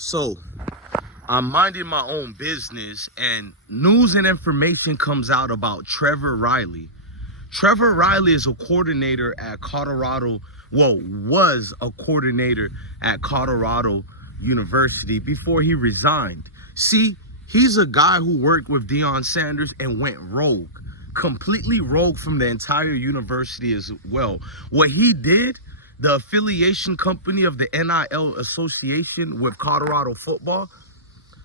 So, I'm minding my own business and news and information comes out about Trevor Riley. Trevor Riley is a coordinator at Colorado, was a coordinator at Colorado University before he resigned. See, he's a guy who worked with Deion Sanders and went rogue, completely rogue from the entire university as well. What he did, the affiliation company of the NIL association with Colorado football,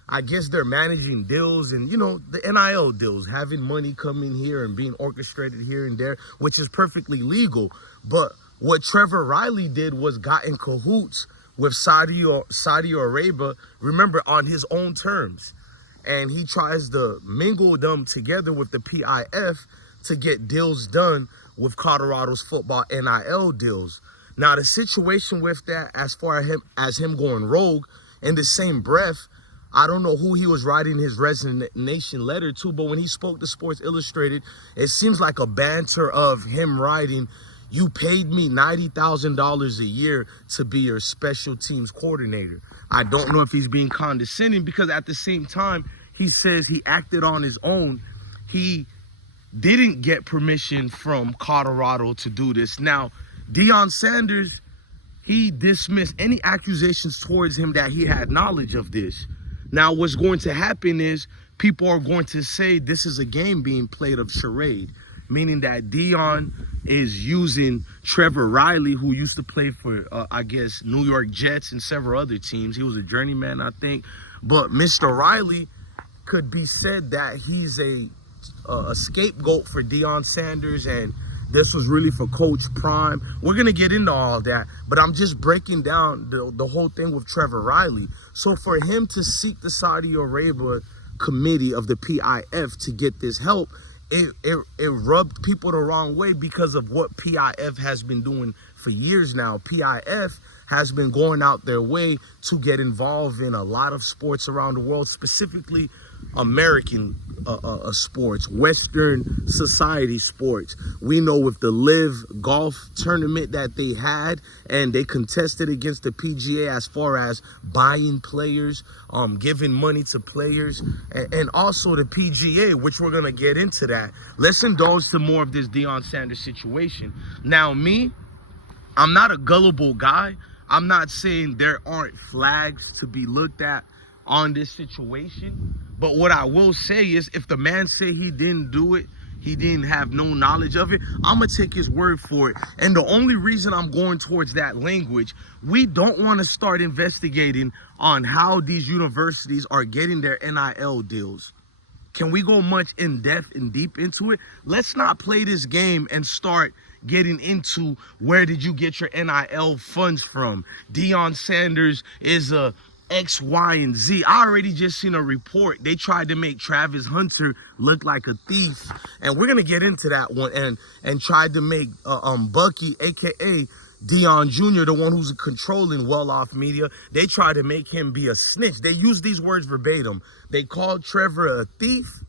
I guess they're managing deals and, the NIL deals, having money coming here and being orchestrated here and there, which is perfectly legal. But what Trevor Riley did was got in cahoots with Saudi Arabia, remember, on his own terms. And he tries to mingle them together with the PIF to get deals done with Colorado's football NIL deals. Now, the situation with that, as far as him going rogue, in the same breath, I don't know who he was writing his resignation letter to, but when he spoke to Sports Illustrated, it seems like a banter of him writing, "You paid me $90,000 a year to be your special teams coordinator." I don't know if he's being condescending, because at the same time, he says he acted on his own. He didn't get permission from Colorado to do this. Now, Deion Sanders, he dismissed any accusations towards him that he had knowledge of this. Now, what's going to happen is people are going to say this is a game being played of charade, meaning that Deion is using Trevor Riley, who used to play for, New York Jets and several other teams. He was a journeyman, I think. But Mr. Riley could be said that he's a scapegoat for Deion Sanders, and this was really for Coach Prime. We're going to get into all that, but I'm just breaking down the whole thing with Trevor Riley. So for him to seek the Saudi Arabia committee of the PIF to get this help, it rubbed people the wrong way because of what PIF has been doing for years now. PIF has been going out their way to get involved in a lot of sports around the world, specifically American sports, Western society sports. We know with the Liv Golf tournament that they had, and they contested against the PGA as far as buying players, giving money to players, and also the PGA, which we're going to get into that. Let's indulge some more of this Deion Sanders situation. Now, I'm not a gullible guy. I'm not saying there aren't flags to be looked at on this situation. But what I will say is, if the man say he didn't do it, he didn't have no knowledge of it, I'm going to take his word for it. And the only reason I'm going towards that language, we don't want to start investigating on how these universities are getting their NIL deals. Can we go much in depth and deep into it? Let's not play this game and start getting into where did you get your NIL funds from. Deion Sanders is a X, Y, and Z. I already just seen a report. They tried to make Travis Hunter look like a thief, and we're gonna get into that one. And tried to make Bucky, aka Deion Jr., the one who's controlling well-off media. They tried to make him be a snitch. They used these words verbatim. They called Trevor a thief,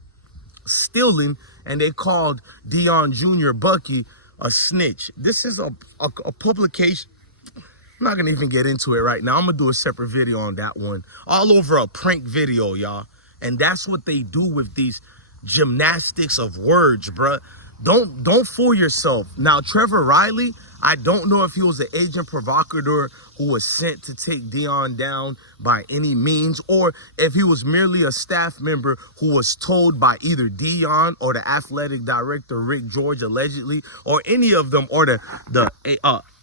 stealing, and they called Deion Jr., Bucky, a snitch. This is a publication. I'm not going to even get into it right now. I'm going to do a separate video on that one. All over a prank video, y'all. And that's what they do with these gymnastics of words, bruh. Don't fool yourself. Now, Trevor Riley, I don't know if he was an agent provocateur who was sent to take Deion down by any means, or if he was merely a staff member who was told by either Deion or the athletic director, Rick George, allegedly, or any of them, or the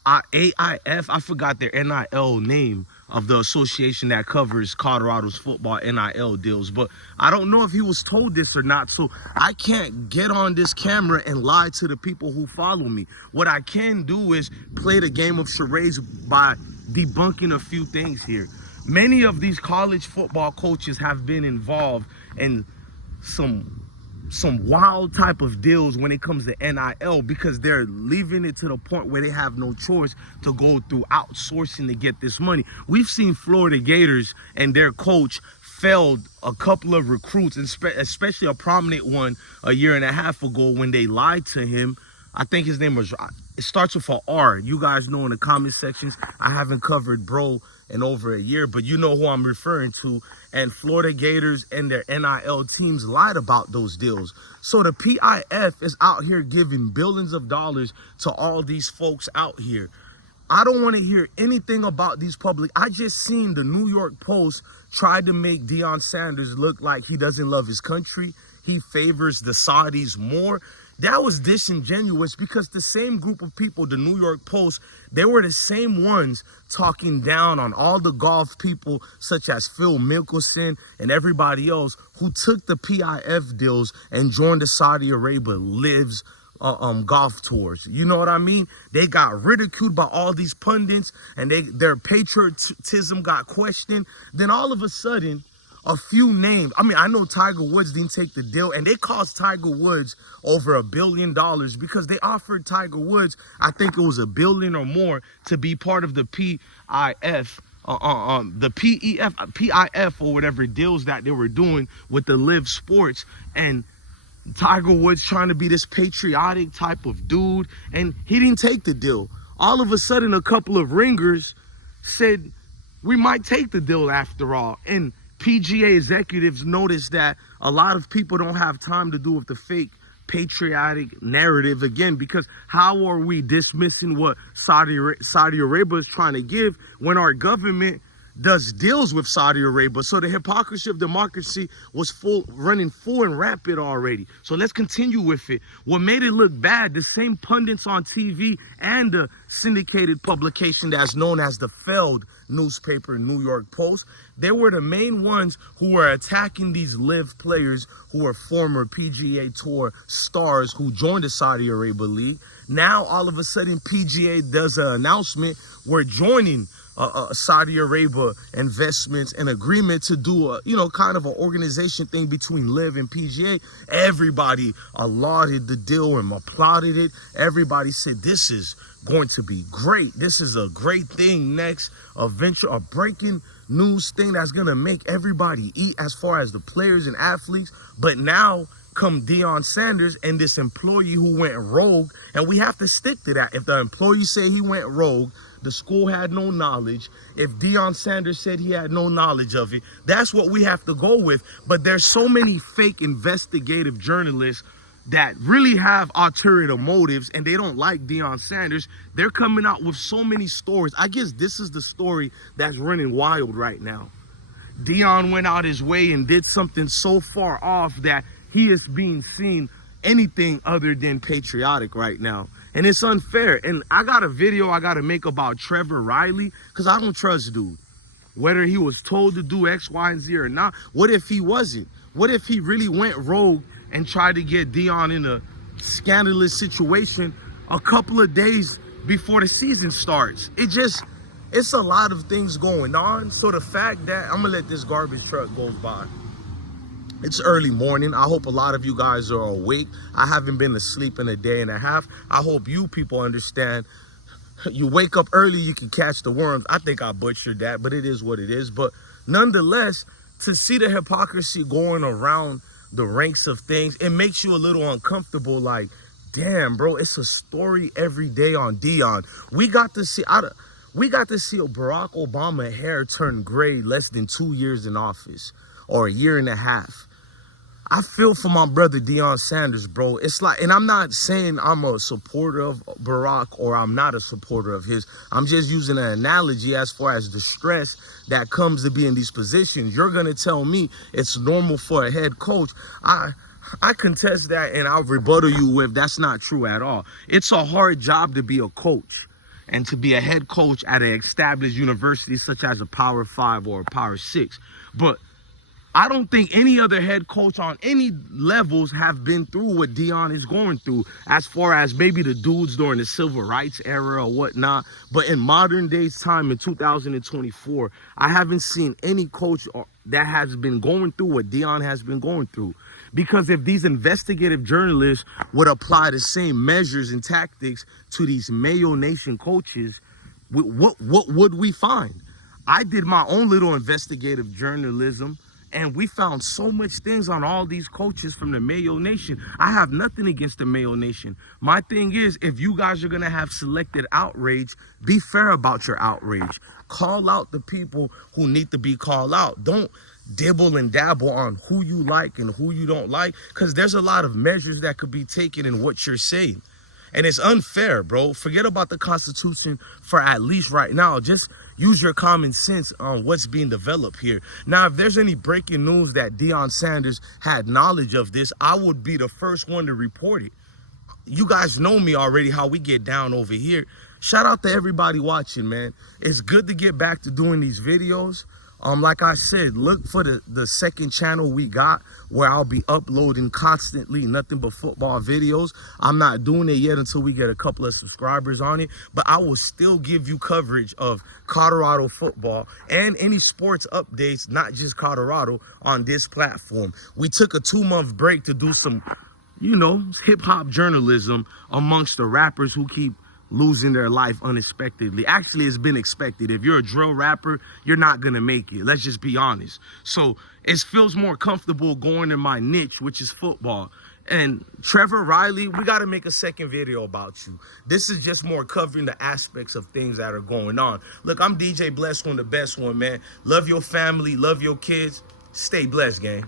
AIF, I forgot their NIL name of the association that covers Colorado's football NIL deals. But I don't know if he was told this or not, so I can't get on this camera and lie to the people who follow me. What I can do is play the game of charades by debunking a few things here. Many of these college football coaches have been involved in some wild type of deals when it comes to NIL, because they're leaving it to the point where they have no choice to go through outsourcing to get this money. We've seen Florida Gators and their coach failed a couple of recruits, especially a prominent one a year and a half ago when they lied to him. I think his name was, it starts with an R. You guys know in the comment sections. I haven't covered bro in over a year, but you know who I'm referring to. And Florida Gators and their NIL teams lied about those deals. So the PIF is out here giving billions of dollars to all these folks out here. I don't want to hear anything about these public. I just seen the New York Post try to make Deion Sanders look like he doesn't love his country. He favors the Saudis more. That was disingenuous, because the same group of people, the New York Post, they were the same ones talking down on all the golf people such as Phil Mickelson and everybody else who took the PIF deals and joined the Saudi Arabia Liv's golf tours. You know what I mean? They got ridiculed by all these pundits, and their patriotism got questioned. Then all of a sudden, a few names. I mean, I know Tiger Woods didn't take the deal, and they cost Tiger Woods over $1 billion because they offered Tiger Woods, I think it was $1 billion or more, to be part of the PIF, PIF or whatever deals that they were doing with the Live Sports. And Tiger Woods trying to be this patriotic type of dude, and he didn't take the deal. All of a sudden, a couple of ringers said, we might take the deal after all. And PGA executives noticed that a lot of people don't have time to do with the fake patriotic narrative again, because how are we dismissing what Saudi Arabia is trying to give when our government does deals with Saudi Arabia? So the hypocrisy of democracy was running full and rapid already. So let's continue with it. What made it look bad, the same pundits on TV and the syndicated publication that's known as the failed newspaper, New York Post, they were the main ones who were attacking these Live players who were former PGA Tour stars who joined the Saudi Arabia League. Now, all of a sudden, PGA does an announcement, we're joining Saudi Arabia investments, an agreement to do a, kind of an organization thing between Liv and PGA. Everybody lauded the deal and applauded it. Everybody said, this is going to be great. This is a great thing next, a venture, a breaking news thing that's going to make everybody eat as far as the players and athletes. But now come Deion Sanders and this employee who went rogue, and we have to stick to that. If the employee say he went rogue, the school had no knowledge. If Deion Sanders said he had no knowledge of it, that's what we have to go with. But there's so many fake investigative journalists that really have ulterior motives, and they don't like Deion Sanders. They're coming out with so many stories. I guess this is the story that's running wild right now. Deion went out his way and did something so far off that he is being seen anything other than patriotic right now. And it's unfair. And I got a video I got to make about Trevor Riley, because I don't trust dude. Whether he was told to do X, Y, and Z or not. What if he wasn't? What if he really went rogue and tried to get Deion in a scandalous situation a couple of days before the season starts? It's a lot of things going on. So the fact that, I'm going to let this garbage truck go by. It's early morning. I hope a lot of you guys are awake. I haven't been asleep in a day and a half. I hope you people understand. You wake up early, you can catch the worms. I think I butchered that, but it is what it is. But nonetheless, to see the hypocrisy going around the ranks of things, it makes you a little uncomfortable. Like, damn, bro, it's a story every day on Deion. We got to see Barack Obama hair turn gray less than 2 years in office, or a year and a half. I feel for my brother Deion Sanders, bro. It's like, and I'm not saying I'm a supporter of Barack or I'm not a supporter of his. I'm just using an analogy as far as the stress that comes to be in these positions. You're going to tell me it's normal for a head coach. I contest that, and I'll rebuttal you with that's not true at all. It's a hard job to be a coach and to be a head coach at an established university such as a Power 5 or a Power 6. But I don't think any other head coach on any levels have been through what Deion is going through, as far as maybe the dudes during the civil rights era or whatnot. But in modern days time, in 2024, I haven't seen any coach that has been going through what Deion has been going through. Because if these investigative journalists would apply the same measures and tactics to these Mayo Nation coaches, what would we find? I did my own little investigative journalism, And we found so much things on all these coaches from the Mayo Nation. I have nothing against the Mayo Nation. My thing is, if you guys are going to have selected outrage, be fair about your outrage. Call out the people who need to be called out. Don't dibble and dabble on who you like and who you don't like, because there's a lot of measures that could be taken in what you're saying. And it's unfair, bro. Forget about the Constitution for at least right now. Just use your common sense on what's being developed here. Now, if there's any breaking news that Deion Sanders had knowledge of this, I would be the first one to report it. You guys know me already, how we get down over here. Shout out to everybody watching, man. It's good to get back to doing these videos. Like I said, look for the second channel we got, where I'll be uploading constantly nothing but football videos. I'm not doing it yet until we get a couple of subscribers on it, but I will still give you coverage of Colorado football and any sports updates, not just Colorado, on this platform. We took a 2-month break to do some, hip-hop journalism amongst the rappers who keep losing their life unexpectedly. Actually, it's been expected. If you're a drill rapper, you're not gonna make it. Let's just be honest. So it feels more comfortable going in my niche, which is football. And Trevor Riley, we got to make a second video about you. This is just more covering the aspects of things that are going on. Look, I'm DJ Blessed One, the best one, man. Love your family, love your kids. Stay blessed, gang.